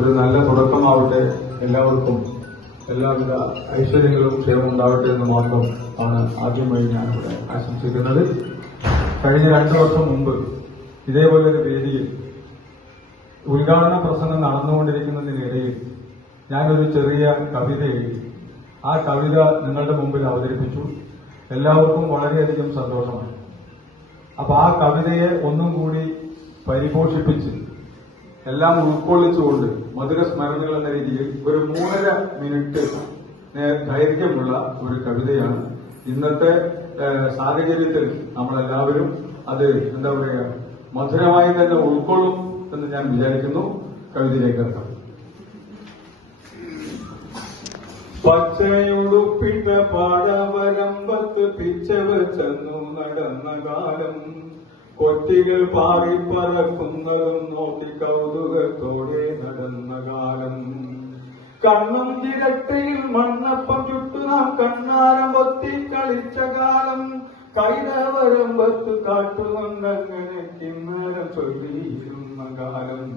ഒരു നല്ല തുടക്കമാവട്ടെ. എല്ലാവർക്കും എല്ലാവിധ ഐശ്വര്യങ്ങളും ക്ഷേമം ഉണ്ടാവട്ടെ എന്ന് മാത്രം ആണ് ആദ്യമായി ഞാനിവിടെ ആശംസിക്കുന്നത്. കഴിഞ്ഞ 2 വർഷം മുമ്പ് ഇതേപോലൊരു വേദിയിൽ ഉദ്ഘാടന പ്രസംഗം നടന്നുകൊണ്ടിരിക്കുന്നതിനിടയിൽ ഞാനൊരു ചെറിയ കവിത എഴുതി. ആ കവിത നിങ്ങളുടെ മുമ്പിൽ അവതരിപ്പിച്ചു. എല്ലാവർക്കും വളരെയധികം സന്തോഷമായി. അപ്പൊ ആ കവിതയെ ഒന്നും കൂടി പരിപോഷിപ്പിച്ച് എല്ലാം ഉൾക്കൊള്ളിച്ചുകൊണ്ട് മധുര സ്മരണകൾ എന്ന രീതിയിൽ ഒരു 3.5 മിനിറ്റ് ദൈർഘ്യമുള്ള ഒരു കവിതയാണ്. ഇന്നത്തെ സാഹചര്യത്തിൽ നമ്മളെല്ലാവരും അത് എന്താ പറയുക മധുരമായി തന്നെ ഉൾക്കൊള്ളും എന്ന് ഞാൻ വിചാരിക്കുന്നു. കവിതയിലേക്ക് ഇറക്കാം. പച്ചയുടുപ്പിട്ട പാടവരമ്പത്ത് പിച്ചവർ ചെന്നു നടന്ന കാലം, കൊറ്റികൾ പാറി പറക്കുന്നതും നോക്കി കൗതുകത്തോടെ നടന്ന കാലം, കണ്ണും ചിരട്ടയിൽ മണ്ണപ്പം ചുട്ടു നാം കണ്ണാരം പൊത്തി കളിച്ച കാലം, കൈതവരമ്പത്ത് കാട്ടുകൊണ്ടങ്ങനെ കിന്നരം ചൊല്ലിയിരുന്ന കാലം,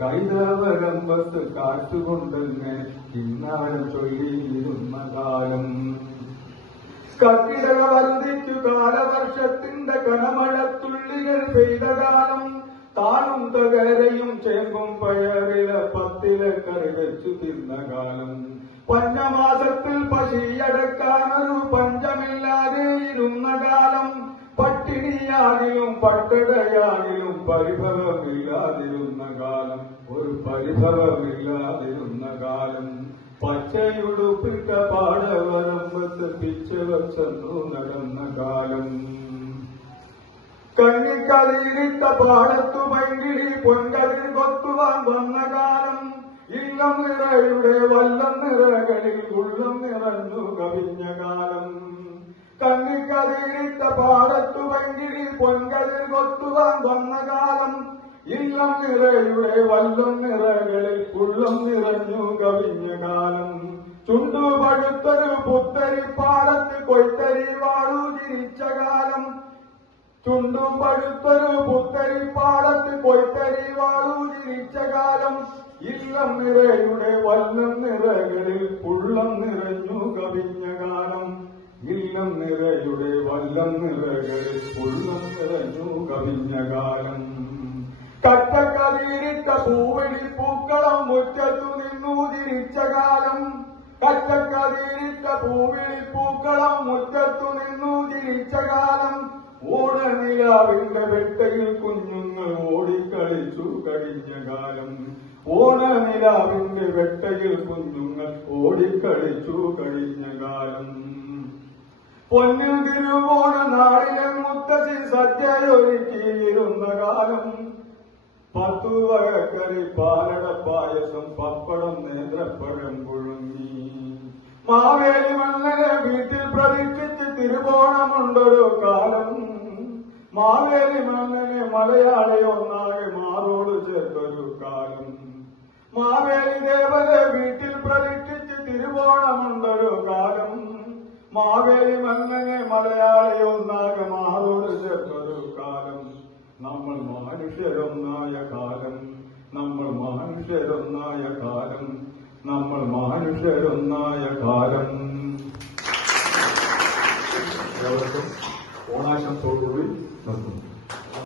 കൈതവരമ്പത്ത് കാറ്റുകൊണ്ടങ്ങനെ കിന്നാരം ചൊല്ലിയിരുന്ന കാലം, കർക്കിടക വറുതിക്കു കാലവർഷത്തിന്റെ കനമഴത്തുള്ളികൾ പെയ്ത കാലം, താനും തകരയും ചേമ്പും പയറില പത്തിലെ കറി വെച്ചു തിന്ന കാലം, പഞ്ഞമാസത്തിൽ പശിയടക്കാനൊരു പഞ്ചമില്ലാതെ ഇരുന്ന കാലം, പട്ടിണിയാകിലും പട്ടടയാകിലും പരിഭവമില്ലാതിരുന്ന കാലം, ഒരു പരിഭവമില്ലാതിരുന്ന കാലം, പച്ചയുടുപ്പിട്ട പാടവരമ്പത്ത് പിച്ചവർ ചെന്നു നടന്ന കാലം, കണ്ണിക്കതിരിട്ട പാടത്തു പൈങ്കിളി പൊൻകതിർ കൊത്തുവാൻ വന്ന കാലം, ഇല്ലം നിറയുടെ വല്ലം നിറകളിൽ ഉള്ളം നിറഞ്ഞു കവിഞ്ഞ കാലം, കണ്ണിക്കതിരിട്ട പാടത്തു പൈങ്കിളി പൊൻകതിർ കൊത്തുവാൻ വന്ന കാലം, ഇല്ലം നിറയുടെ വല്ലം നിറകളിൽ ഉള്ളം നിറഞ്ഞു കവിഞ്ഞ കാലം, ചുണ്ടു പഴുത്തൊരു പുത്തരി പാടത്ത് കൊയ്ത്തരി വാളു ചിരിച്ച കാലം, ചുണ്ടു പഴുത്തൊരു പുത്തരി പാടത്ത് കൊയ്ത്തരി വാളു ചിരിച്ച കാലം, ഇല്ലം നിറയുടെ വല്ലം നിറകളിൽ ഉള്ളം നിറഞ്ഞു കവിഞ്ഞ കാലം, ഇല്ലം നിറയുടെ വല്ലം നിറകളിൽ ഉള്ളം നിറഞ്ഞു കവിഞ്ഞ കാലം, കറ്റക്കതിരിട്ട പൂവിളി പൂക്കളം മുറ്റത്തു നിന്നു തിരിച്ച കാലം, കറ്റക്കതിരിട്ട പൂവിളി പൂക്കളം മുറ്റത്തു നിന്നു തിരിച്ച കാലം, ഓണനിലാവിന്റെ വെട്ടയിൽ കുഞ്ഞുങ്ങൾ ഓടിക്കളിച്ചു കഴിഞ്ഞ കാലം, ഓണനിലാവിന്റെ വെട്ടയിൽ കുഞ്ഞുങ്ങൾ ഓടിക്കളിച്ചു കഴിഞ്ഞ കാലം, പൊന്നിൽ തിരുവോണ നാളിലെ മുത്തശ്ശി സദ്യയൊരുക്കിയിരുന്ന കാലം, 10 വകക്കറി പാലട പായസം പപ്പടം നേന്ത്രപ്പഴം പുഴുങ്ങി, മാവേലി മന്നനെ വീട്ടിൽ പ്രതീക്ഷിച്ച് തിരുവോണമുണ്ടൊരു കാലം, മാവേലി മന്നനെ മലയാളി ഒന്നാകെ മാറോട് ചേർത്തൊരു കാലം, മാവേലി ദേവനെ വീട്ടിൽ പ്രതീക്ഷിച്ച് തിരുവോണമുണ്ടൊരു കാലം, മാവേലി മന്നനെ മലയാളി ഒന്നാകെ മാറോട് ചേർത്തൊരു കാലം, നമ്മൾ മനുഷ്യരൊന്നായ കാലം, നമ്മൾ മനുഷ്യരൊന്നായ കാലം, നമ്മൾ മനുഷ്യരൊന്നായ കാലം. എല്ലാവർക്കും ഓണാശംസയോടുകൂടി നിർത്തുന്നു.